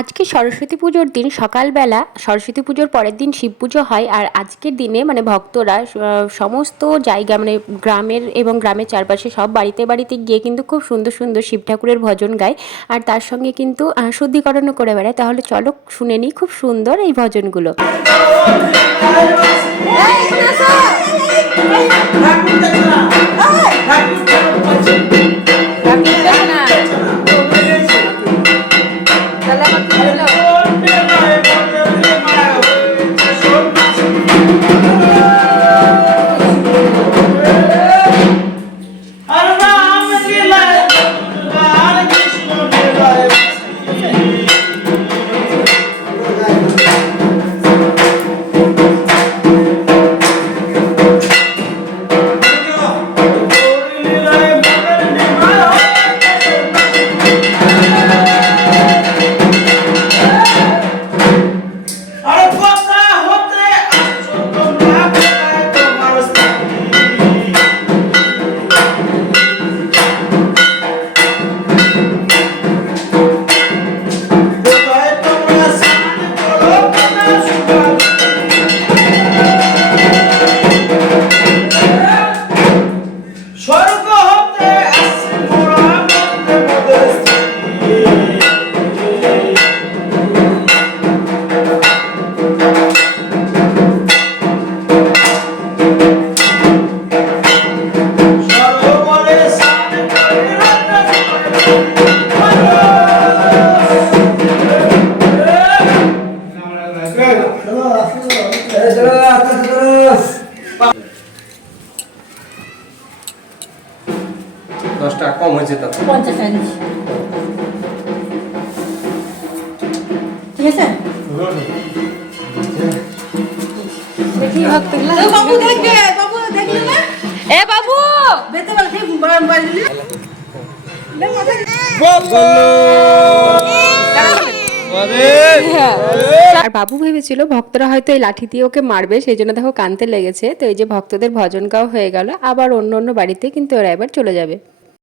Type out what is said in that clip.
আজকে সরস্বতী পুজোর দিন সকালবেলা, সরস্বতী পুজোর পরের দিন শিব পুজো হয়। আর আজকের দিনে মানে ভক্তরা সমস্ত জায়গা মানে গ্রামের এবং গ্রামের চারপাশে সব বাড়িতে বাড়িতে গিয়ে কিন্তু খুব সুন্দর সুন্দর শিব ঠাকুরের ভজন গায়। আর তার সঙ্গে কিন্তু শুদ্ধিকরণও করে বেড়ায়। তাহলে চলো শুনে নিই খুব সুন্দর এই ভজনগুলো। দশ টাকা কম হয়েছে তো 50 টাকা দিচ্ছি। ঠিক আছে দেখি ভক্তগুলো বাবু দেখবে, বাবু দেখলে না এ বাবু বেতে বলতে বড় মোবাইল দিলে লে মাথা আর বাবু ভেবেছিল ভক্তরা হয়তো এই লাঠি দিয়ে ওকে মারবে, সেই জন্য দেখো কানতে লেগেছে। তো এই যে ভক্তদের ভজন গাওয়া হয়ে গেল, আবার অন্য অন্য বাড়িতে কিন্তু ওরা এবার চলে যাবে।